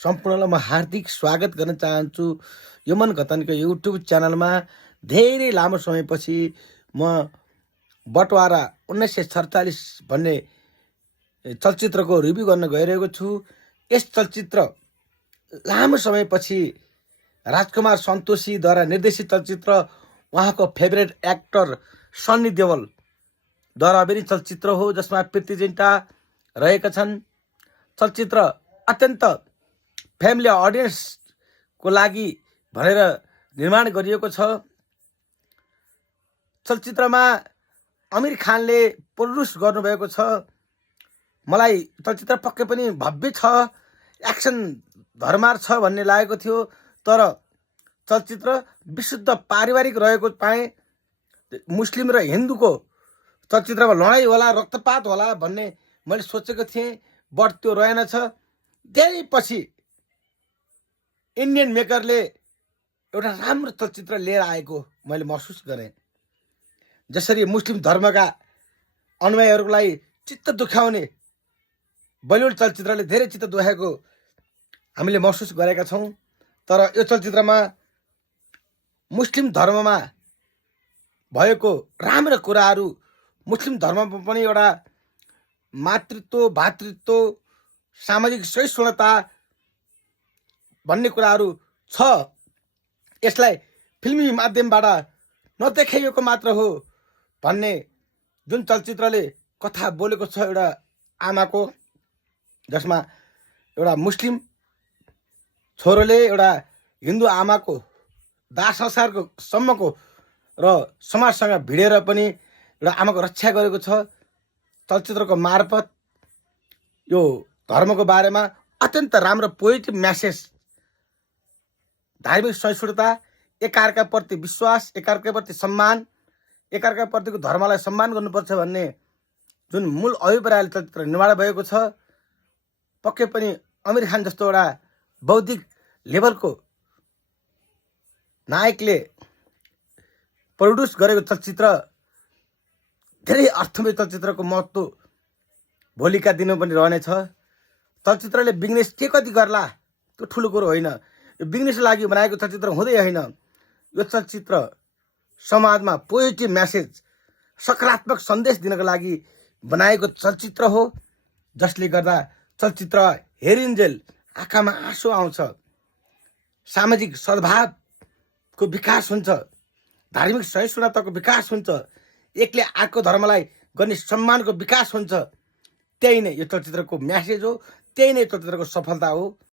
सम्पूर्णलाई म हार्दिक स्वागत गर्न चाहन्छु। यमन घतानीको युट्युब च्यानलमा धेरै लामो समयपछि म बटवारा 1947 भन्ने चलचित्रको रिभ्यू गर्न गइरहेको छु। यस चलचित्र लामो समयपछि राजकुमार सन्तोषीद्वारा निर्देशित चलचित्र, उहाँको फेभरेट एक्टर सन्नी देवलद्वारा अभिनीत चलचित्र हो, जसमा प्रीति जिन्टा रहेका छन्। चलचित्र अत्यन्त फ्यामिली अडियन्सको लागि भनेर निर्माण गरिएको छ। चलचित्रमा आमिर खानले प्रोड्युस गर्नुभएको छ। मलाई चलचित्र पक्कै पनि भव्य छ, एक्सन धर्मार छ भन्ने लागेको थियो, तर चलचित्र विशुद्ध पारिवारिक रहेको पाएँ। मुस्लिम र हिन्दूको चलचित्रमा लडाइँ होला, रक्तपात होला भन्ने मैले सोचेको थिएँ, बट त्यो रहेनछ। धेरै पछि इन्डियन मेकरले एउटा राम्रो चलचित्र लिएर आएको मैले महसुस गरेँ। जसरी मुस्लिम धर्मका अनुयायीहरूलाई चित्त दुखाउने बलिउड चलचित्रले धेरै चित्त दुखाएको हामीले महसुस गरेका छौँ। तर यो चलचित्रमा मुस्लिम धर्ममा भएको राम्रा कुराहरू, मुस्लिम धर्ममा पनि एउटा मातृत्व, भातृत्व, सामाजिक सहिष्णुता भन्ने कुराहरू छ। यसलाई फिल्मी माध्यमबाट नदेखाइएको मात्र हो भन्ने जुन चलचित्रले कथा बोलेको छ एउटा आमाको, जसमा एउटा मुस्लिम छोरोले एउटा हिन्दू आमाको दाह संस्कारको सम्मको र समाजसँग भिडेर पनि एउटा आमाको रक्षा गरेको छ। चलचित्रको मार्फत यो धर्मको बारेमा अत्यन्त राम्रो पोजिटिभ म्यासेज, धार्मिक सहिष्णुता, एकअर्काप्रति विश्वास, एकअर्काप्रति सम्मान, एकअर्काप्रतिको धर्मलाई सम्मान गर्नुपर्छ भन्ने जुन मूल अभिप्रायले चलचित्र निर्माण भएको छ। पक्कै पनि आमिर खान जस्तो एउटा बौद्धिक लेभलको नायकले प्रोड्युस गरेको चलचित्र धेरै अर्थमय चलचित्रको महत्त्व भोलिका दिनमा पनि रहनेछ। चलचित्रले बिजनेस के कति गर्ला त्यो ठुलो कुरो होइन, यो बिजनेसको लागि बनाएको चलचित्र हुँदै होइन। यो चलचित्र समाजमा पोजिटिभ म्यासेज, सकारात्मक सन्देश दिनको लागि बनाएको चलचित्र हो, जसले गर्दा चलचित्र हेरिन्जेल आँखामा आँसु आउँछ, सामाजिक सद्भावको विकास हुन्छ, धार्मिक सहिष्णुताको विकास हुन्छ, एकले अर्को धर्मलाई गर्ने सम्मानको विकास हुन्छ। त्यही नै यो चलचित्रको म्यासेज हो, त्यही नै चलचित्रको सफलता हो।